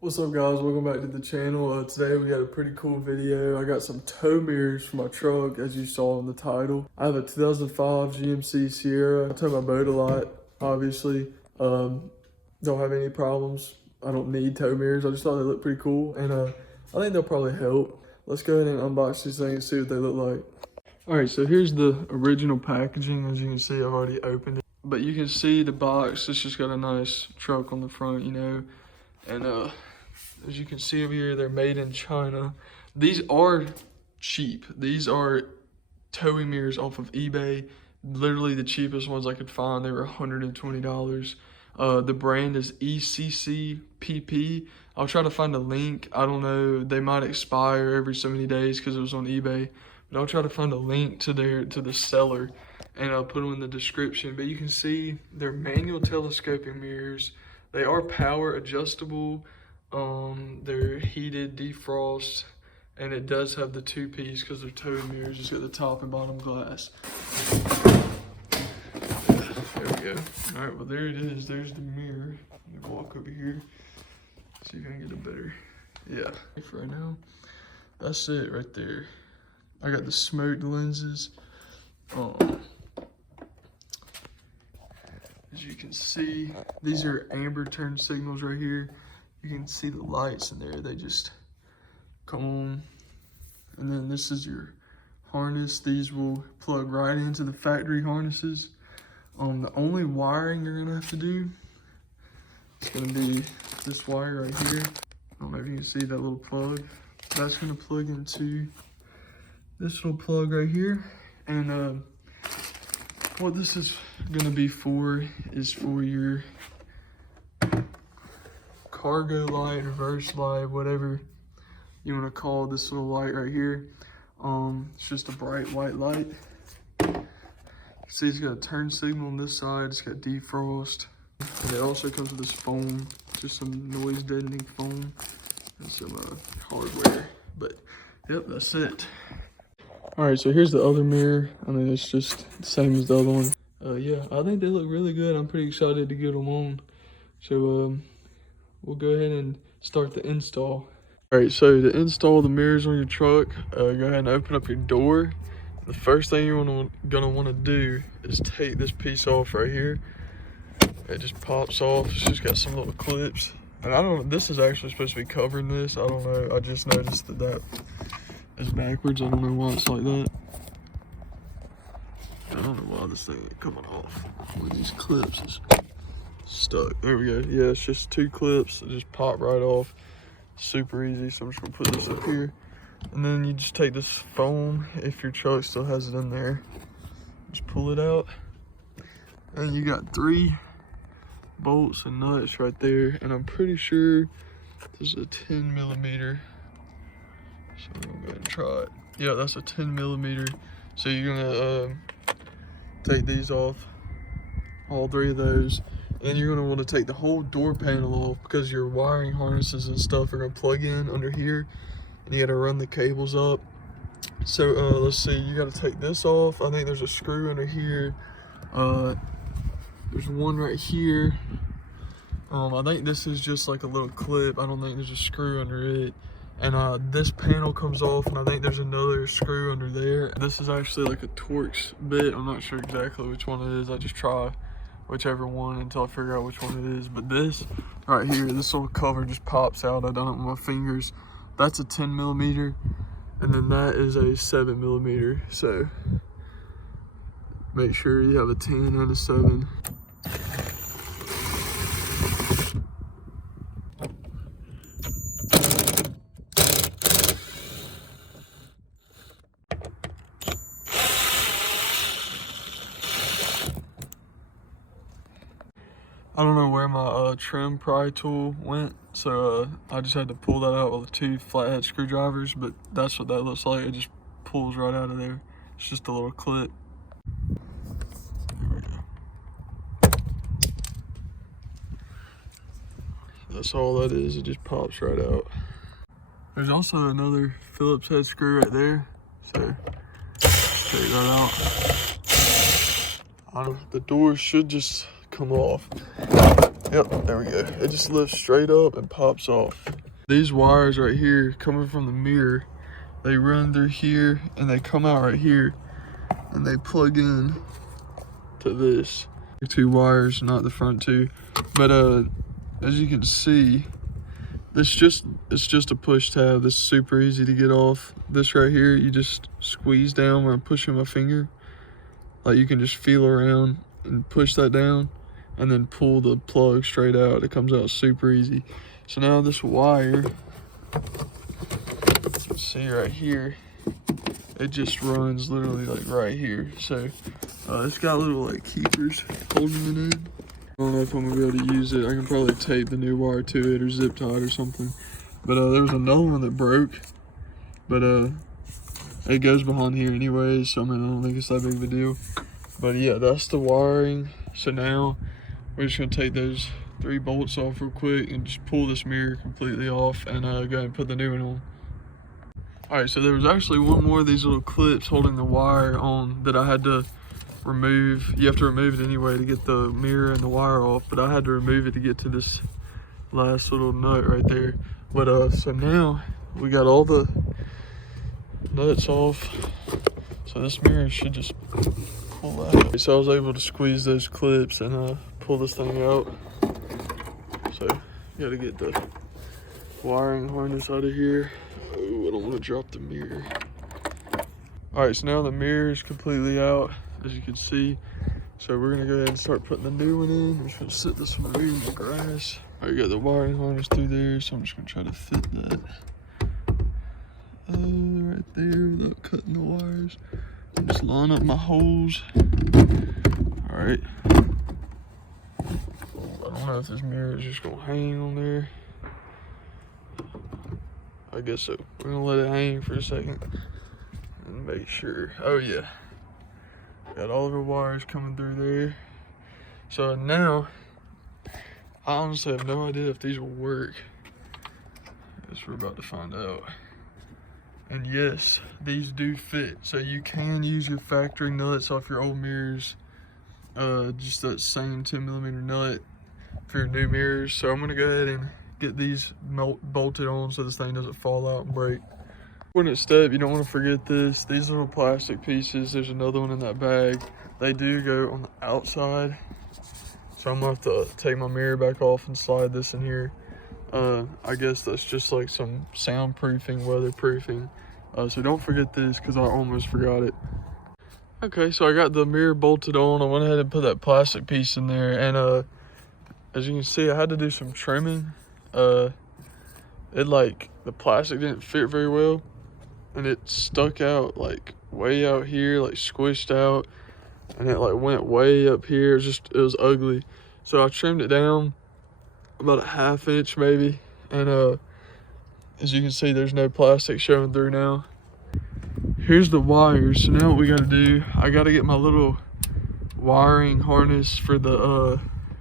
What's up guys, welcome back to the channel. Today we got a pretty cool video. I got some tow mirrors for my truck as you saw in the title. I have a 2005 GMC Sierra. I tow my boat a lot, obviously. Don't have any problems. I don't need tow mirrors. I just thought they looked pretty cool and I think they'll probably help. Let's go ahead and unbox these things and see what they look like. Alright, so here's the original packaging. As you can see, I've already opened it. But you can see the box, it's just got a nice truck on the front, you know. And as you can see over here, they're made in China. These are cheap. These are towing mirrors off of eBay. Literally the cheapest ones I could find. They were $120. The brand is ECCPP. I'll try to find a link. I don't know. They might expire every so many days because it was on eBay. But I'll try to find a link to the seller and I'll put them in the description. But you can see they're manual telescoping mirrors. They are power adjustable. They're heated, defrost, and it does have the two-piece because they're towing mirrors. Just got the top and bottom glass. There we go. All right, well there it is. There's the mirror. Let me walk over here. See if I can get a better. Yeah. For right now, that's it right there. I got the smoked lenses. As you can see, these are amber turn signals right here. You can see the lights in there, they just come on. And then this is your harness. These will plug right into the factory harnesses. The only wiring you're gonna have to do is gonna be this wire right here. I don't know if you can see that little plug. That's gonna plug into this little plug right here. And what this is gonna be for is for your cargo light, reverse light, whatever you want to call this little light right here. It's just a bright white light. See, it's got a turn signal on this side. It's got defrost, and it also comes with this foam, just some noise deadening foam and some hardware. But yep, that's it. All right, so here's the other mirror. I mean, it's just the same as the other one. Yeah, I think they look really good. I'm pretty excited to get them on. So we'll go ahead and start the install. All right, so to install the mirrors on your truck, go ahead and open up your door. The first thing you're gonna want to do is take this piece off right here. It just pops off. It's just got some little clips. And I don't know, this is actually supposed to be covering this. I don't know, I just noticed that is backwards. I don't know why it's like that. I don't know why this thing ain't coming off with these clips. Is stuck. There we go. Yeah, it's just two clips that just pop right off. Super easy. So I'm just gonna put this up here, and then you just take this foam, if your truck still has it in there, just pull it out, and you got 3 bolts and nuts right there. And I'm pretty sure this is a 10mm. So I'm gonna go ahead and try it. Yeah, that's a 10mm. So you're gonna take these off, all 3 of those. And then you're gonna want to take the whole door panel off because your wiring harnesses and stuff are gonna plug in under here, and you gotta run the cables up. So let's see, you gotta take this off. I think there's a screw under here. There's one right here. I think this is just like a little clip. I don't think there's a screw under it. And this panel comes off, and I think there's another screw under there. This is actually like a Torx bit. I'm not sure exactly which one it is. I just try whichever one until I figure out which one it is. But this right here, this little cover just pops out. I done it with my fingers. That's a 10mm, and then that is a 7mm. So make sure you have a 10 and a 7. I don't know where my trim pry tool went, so I just had to pull that out with 2 flathead screwdrivers, but that's what that looks like. It just pulls right out of there. It's just a little clip. There we go. That's all that is. It just pops right out. There's also another Phillips head screw right there, so take that out. The door should just come off. Yep, there we go. It just lifts straight up and pops off. These wires right here coming from the mirror, they run through here and they come out right here and they plug in to this. 2 wires, not the front 2. But as you can see, it's just a push tab. This is super easy to get off. This right here, you just squeeze down where I'm pushing my finger. Like you can just feel around and push that down and then pull the plug straight out. It comes out super easy. So now this wire, you can see right here, it just runs literally like right here. So it's got little like keepers holding it in. I don't know if I'm gonna be able to use it. I can probably tape the new wire to it or zip tie it or something. But there was another one that broke, but it goes behind here anyway, so I mean, I don't think it's that big of a deal. But yeah, that's the wiring. So now we're just gonna take those 3 bolts off real quick and just pull this mirror completely off and go ahead and put the new one on. All right, so there was actually one more of these little clips holding the wire on that I had to remove. You have to remove it anyway to get the mirror and the wire off, but I had to remove it to get to this last little nut right there. But so now we got all the nuts off, so this mirror should just pull out. So I was able to squeeze those clips and pull this thing out. So you gotta get the wiring harness out of here. Oh, I don't want to drop the mirror. All right, so now the mirror is completely out, as you can see. So we're gonna go ahead and start putting the new one in. I'm just gonna sit this one over here in the grass. All right, got the wiring harness through there, so I'm just gonna try to fit that right there without cutting the wires. I'm just line up my holes. All right. I don't know if this mirror is just gonna hang on there. I guess so. We're gonna let it hang for a second and make sure. Oh yeah, got all of the wires coming through there. So now, I honestly have no idea if these will work. I guess we're about to find out. And yes, these do fit. So you can use your factory nuts off your old mirrors. Just that same 10mm nut for your new mirrors. So I'm gonna go ahead and get these bolted on so this thing doesn't fall out and break. Important step, you don't want to forget this. These little plastic pieces, there's another one in that bag. They do go on the outside. So I'm gonna have to take my mirror back off and slide this in here. I guess that's just like some soundproofing, weatherproofing. So don't forget this because I almost forgot it. Okay, so I got the mirror bolted on. I went ahead and put that plastic piece in there, and as you can see, I had to do some trimming. The plastic didn't fit very well, and it stuck out like way out here, like squished out, and it like went way up here. It was ugly. So I trimmed it down about a 1/2 inch maybe, and as you can see, there's no plastic showing through now. Here's the wires. So now what we gotta do, I gotta get my little wiring harness for the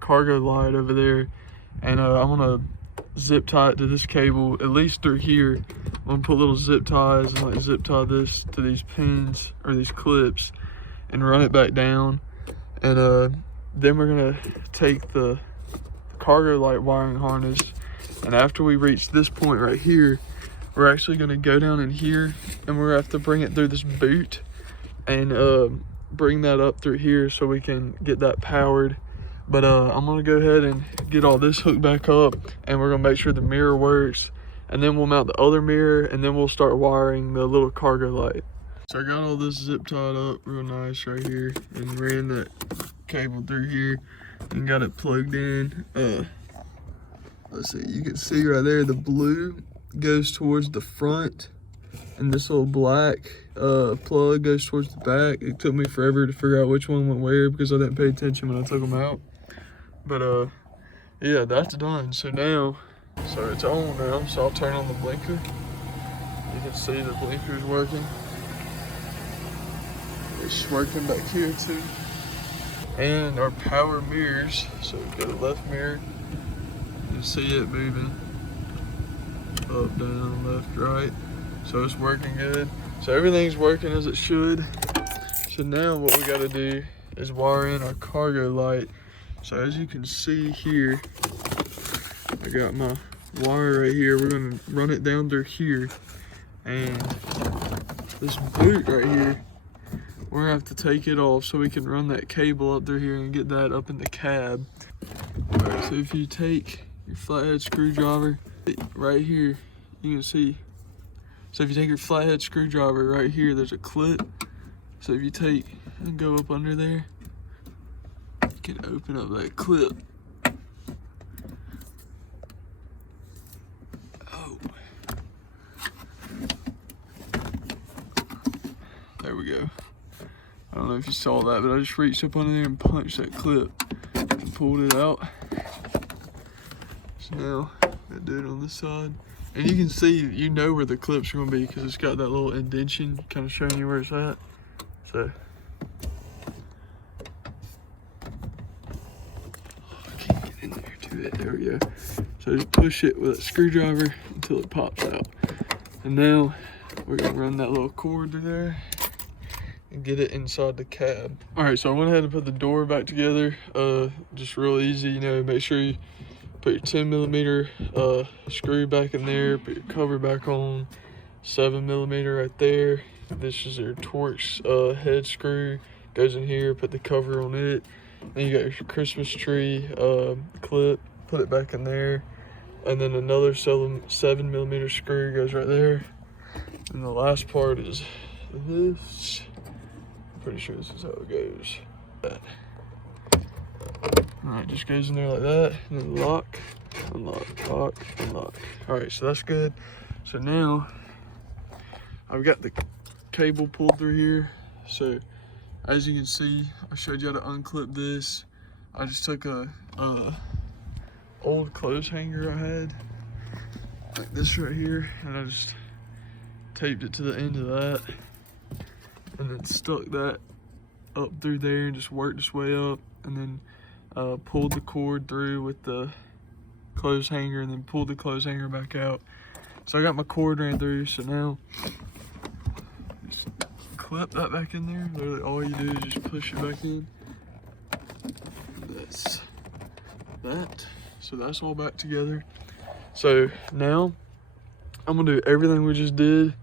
cargo light over there, and I'm gonna zip tie it to this cable, at least through here. I'm gonna put little zip ties and like zip tie this to these pins or these clips and run it back down. And then we're gonna take the cargo light wiring harness, and after we reach this point right here, we're actually gonna go down in here and we're gonna have to bring it through this boot and bring that up through here so we can get that powered. But I'm gonna go ahead and get all this hooked back up, and we're gonna make sure the mirror works, and then we'll mount the other mirror, and then we'll start wiring the little cargo light. So I got all this zip tied up real nice right here and ran that cable through here and got it plugged in. Let's see, you can see right there the blue goes towards the front and this little black plug goes towards the back. It took me forever to figure out which one went where because I didn't pay attention when I took them out. But yeah, that's done. So it's on now. So I'll turn on the blinker. You can see the blinker's working. It's working back here too. And our power mirrors. So we've got a left mirror. You can see it moving up, down, left, right. So it's working good. So everything's working as it should. So now what we gotta do is wire in our cargo light. So as you can see here, I got my wire right here. We're gonna run it down through here, and this boot right here, we're gonna have to take it off so we can run that cable up through here and get that up in the cab. All right, so if you take your flathead screwdriver right here, you can see. So if you take your flathead screwdriver right here, there's a clip. So if you take and go up under there, you can open up that clip. Oh. There we go. I don't know if you saw that, but I just reached up under there and punched that clip and pulled it out. So now I do it on this side. And you can see, you know where the clips are gonna be because it's got that little indentation kind of showing you where it's at. So, I can't get in there to it, there we go. So just push it with a screwdriver until it pops out. And now we're gonna run that little cord through there and get it inside the cab. All right, so I went ahead and put the door back together. Just real easy, you know, make sure you put your 10mm screw back in there, put your cover back on, 7mm right there. This is your Torx head screw, goes in here, put the cover on it. Then you got your Christmas tree clip, put it back in there. And then another 7mm screw goes right there. And the last part is this. I'm pretty sure this is how it goes. Alright, just goes in there like that, and then lock, unlock, lock, unlock. Alright, so that's good. So now, I've got the cable pulled through here. So, as you can see, I showed you how to unclip this. I just took a old clothes hanger I had, like this right here, and I just taped it to the end of that, and then stuck that up through there and just worked its way up, and then pulled the cord through with the clothes hanger, and then pulled the clothes hanger back out. So I got my cord ran through. So now just clip that back in there. Literally all you do is just push it back in. That's that. So that's all back together. So now I'm gonna do everything we just did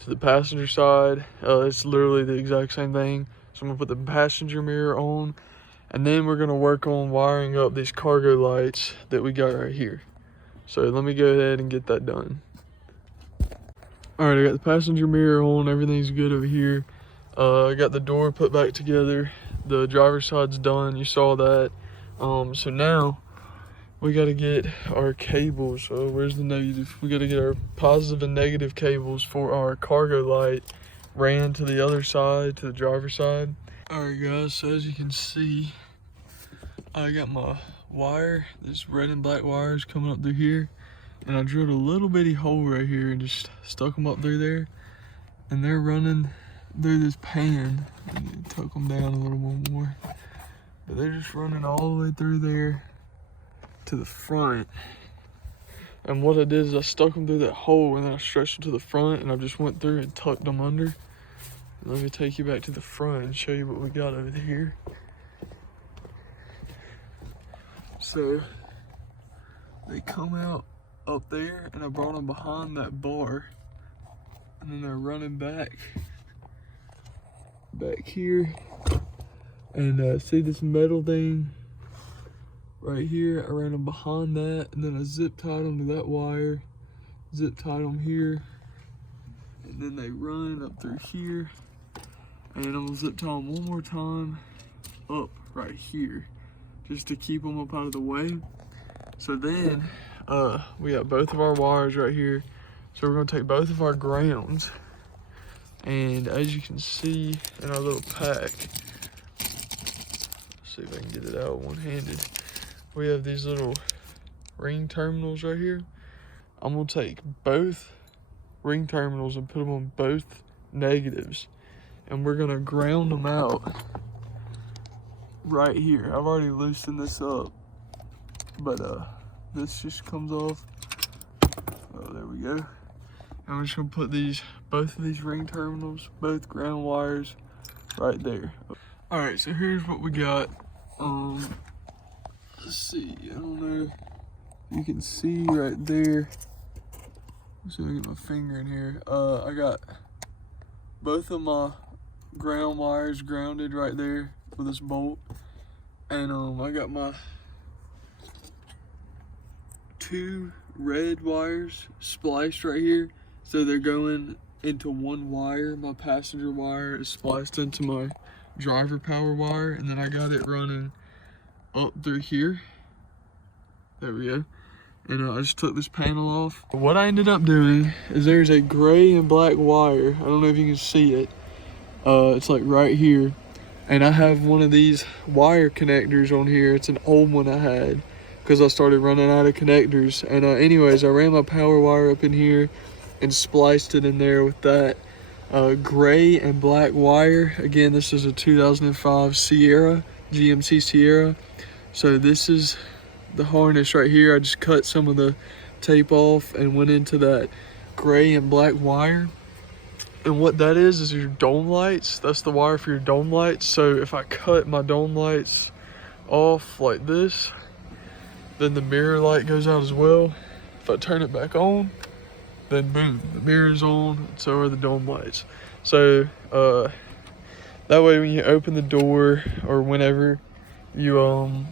to the passenger side. It's literally the exact same thing. So I'm gonna put the passenger mirror on, and then we're gonna work on wiring up these cargo lights that we got right here. So let me go ahead and get that done. All right, I got the passenger mirror on, everything's good over here. I got the door put back together. The driver's side's done, you saw that. So now we gotta get our cables. So where's the negative? We gotta get our positive and negative cables for our cargo light ran to the other side, to the driver's side. All right guys, so as you can see, I got my wire, this red and black wires coming up through here, and I drilled a little bitty hole right here and just stuck them up through there, and they're running through this pan. I need to tuck them down a little bit more, but they're just running all the way through there to the front. And what I did is I stuck them through that hole, and then I stretched them to the front, and I just went through and tucked them under. Let me take you back to the front and show you what we got over here. So they come out up there, and I brought them behind that bar, and then they're running back here. And see this metal thing right here? I ran them behind that, and then I zip tied them to that wire, zip tied them here, and then they run up through here. And I'm gonna zip tie them one more time up right here, just to keep them up out of the way. So then we got both of our wires right here. So we're gonna take both of our grounds, and as you can see in our little pack, let's see if I can get it out one-handed. We have these little ring terminals right here. I'm gonna take both ring terminals and put them on both negatives, and we're gonna ground them out right here. I've already loosened this up, but this just comes off. Oh, there we go. And I'm just gonna put both of these ring terminals, both ground wires, right there. All right, so here's what we got. let's see, I don't know. You can see right there. Let's see if I get my finger in here. I got both of my ground wires grounded right there with this bolt. And I got my 2 red wires spliced right here. So they're going into one wire. My passenger wire is spliced into my driver power wire. And then I got it running up through here. There we go. And I just took this panel off. What I ended up doing is there's a gray and black wire. I don't know if you can see it. It's like right here. And I have one of these wire connectors on here. It's an old one I had because I started running out of connectors. And anyways, I ran my power wire up in here and spliced it in there with that gray and black wire. Again, this is a 2005 Sierra, GMC Sierra. So this is the harness right here. I just cut some of the tape off and went into that gray and black wire. And what that is your dome lights. That's the wire for your dome lights. So if I cut my dome lights off like this, then the mirror light goes out as well. If I turn it back on, then boom, the mirror's on, and so are the dome lights. So that way when you open the door or whenever you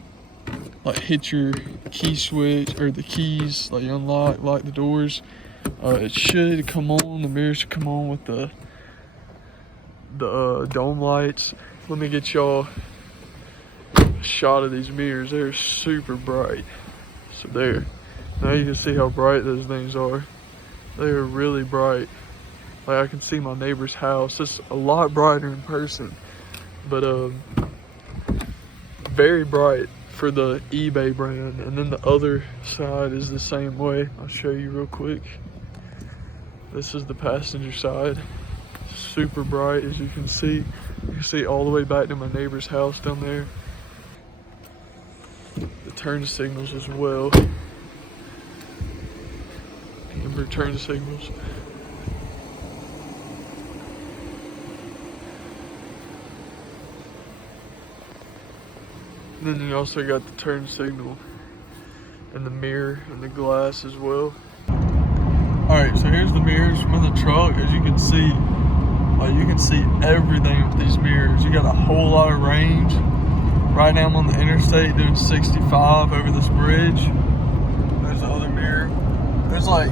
like hit your key switch or the keys, like you lock the doors, it should come on, the mirror should come on with the dome lights. Let me get y'all a shot of these mirrors. They're super bright. So there, now you can see how bright those things are. They are really bright. Like I can see my neighbor's house. It's a lot brighter in person, but very bright for the eBay brand. And then the other side is the same way. I'll show you real quick. This is the passenger side. Super bright, as you can see. You can see all the way back to my neighbor's house down there. The turn signals as well. Remember turn signals. And then you also got the turn signal and the mirror and the glass as well. Alright, so here's the mirrors from the truck. As you can see, you can see everything with these mirrors. You got a whole lot of range. Right now I'm on the interstate doing 65 over this bridge. There's the other mirror. There's like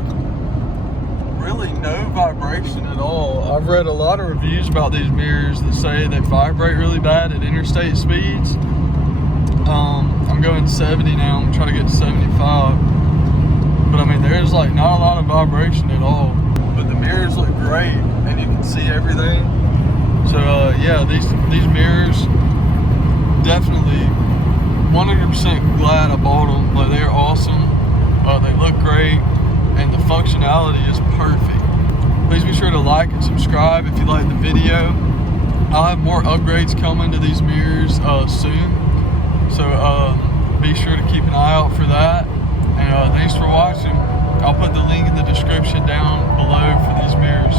really no vibration at all. I've read a lot of reviews about these mirrors that say they vibrate really bad at interstate speeds. I'm going 70 now. I'm trying to get to 75. But I mean, there's like not a lot of vibration at all. But the mirrors look great and you can see everything. So yeah, these mirrors, definitely 100% glad I bought them. Like, they're awesome. They look great and the functionality is perfect. Please be sure to like and subscribe if you like the video. I'll have more upgrades coming to these mirrors soon. So be sure to keep an eye out for that. And thanks for watching. I'll put the link in the description down below for these mirrors.